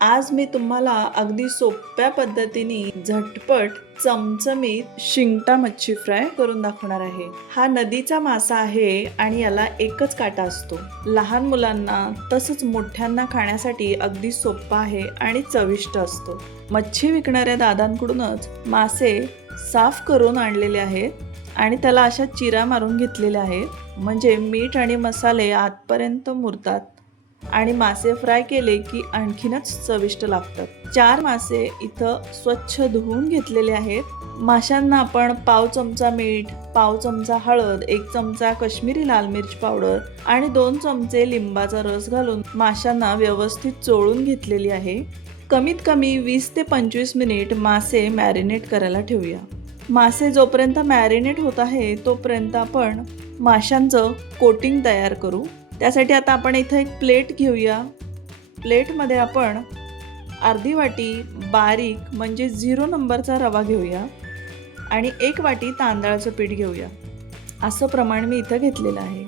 आज मी तुम्हाला अगदी सोप्या पद्धतीने झटपट चमचमीत शिंगटा मच्छी फ्राय करून दाखवणार आहे. हा नदीचा मासा आहे आणि याला एकच काटा असतो. लहान मुलांना तसंच मोठ्यांना खाण्यासाठी अगदी सोपा आहे आणि चविष्ट असतो. मच्छी विकणाऱ्या दादांकडूनच मासे साफ करून आणलेले आहेत आणि त्याला अशा चिरा मारून घेतलेल्या आहेत, म्हणजे मीठ आणि मसाले आतपर्यंत मुरतात आणि मासे फ्राय केले की आणखीनच चविष्ट लागतात. 4 मासे इथं स्वच्छ धुवून घेतलेले आहेत. माशांना आपण पाव चमचा मीठ, पाव चमचा हळद, 1 चमचा काश्मीरी लाल मिर्च पावडर आणि 2 चमचे लिंबाचा रस घालून माशांना व्यवस्थित चोळून घेतलेली आहे. कमीत कमी 20 ते 25 मिनिट मासे मॅरिनेट करायला ठेवूया. मासे जोपर्यंत मॅरिनेट होत आहे तोपर्यंत आपण माशांचं कोटिंग तयार करू. त्यासाठी आता आपण इथं एक प्लेट घेऊया. प्लेटमध्ये आपण अर्धी वाटी बारीक म्हणजे 0 नंबरचा रवा घेऊया आणि 1 वाटी तांदळाचं पीठ घेऊया. असं प्रमाण मी इथं घेतलेलं आहे.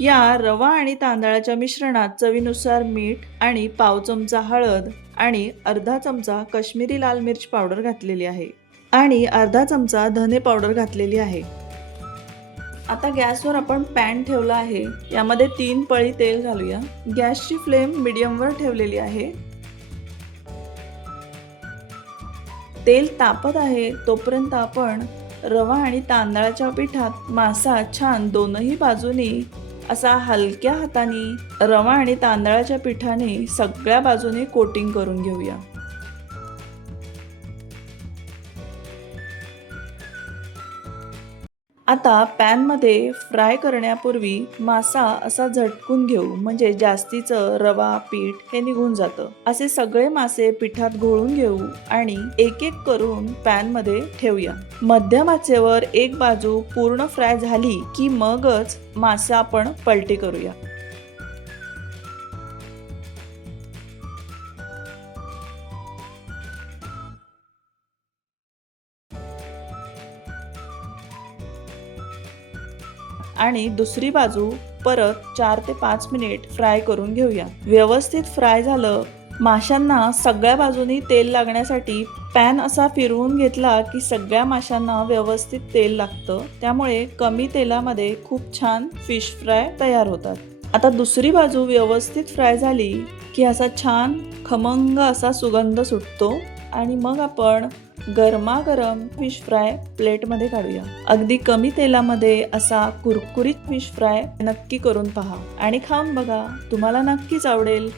या रवा आणि तांदळाच्या मिश्रणात चवीनुसार मीठ आणि पाव चमचा हळद आणि अर्धा चमचा काश्मीरी लाल मिर्च पावडर घातलेली आहे आणि अर्धा चमचा धने पावडर घातलेली आहे. आता गॅसवर आपण पॅन ठेवला आहे. यामध्ये 3 पळी तेल घालूया. गॅसची फ्लेम मीडियमवर ठेवलेली आहे. तेल तापत आहे तोपर्यंत आपण रवा आणि तांदळाच्या पिठात मासा छान दोनही बाजूनी असा हलक्या हाताने रवा आणि तांदळाच्या पिठाने सगळ्या बाजूने कोटिंग करून घेऊया. आता पॅनमध्ये फ्राय करण्यापूर्वी मासा असा झटकून घेऊ, म्हणजे जास्तीचं रवा पीठ हे निघून जातं. असे सगळे मासे पिठात घोळून घेऊ आणि एक एक करून पॅनमध्ये ठेवूया. मध्यम आचेवर एक बाजू पूर्ण फ्राय झाली की मगच मासा आपण पलटी करूया. आणि दुसरी बाजू परत 4 ते 5 मिनिट फ्राय करून घेऊया. व्यवस्थित फ्राय झालं. माशांना सगळ्या बाजूनी तेल लागण्यासाठी पॅन असा फिरवून घेतला की सगळ्या माशांना व्यवस्थित तेल लागतं. त्यामुळे कमी तेलामध्ये खूप छान फिश फ्राय तयार होतात. आता दुसरी बाजू व्यवस्थित फ्राय झाली की असा छान खमंग असा सुगंध सुटतो आणि मग आपण गरमागरम फिश फ्राय प्लेटमध्ये काढूया. अगदी कमी तेलामध्ये असा कुरकुरीत फिश फ्राय नक्की करून पहा आणि खाऊन बघा. तुम्हाला नक्कीच आवडेल.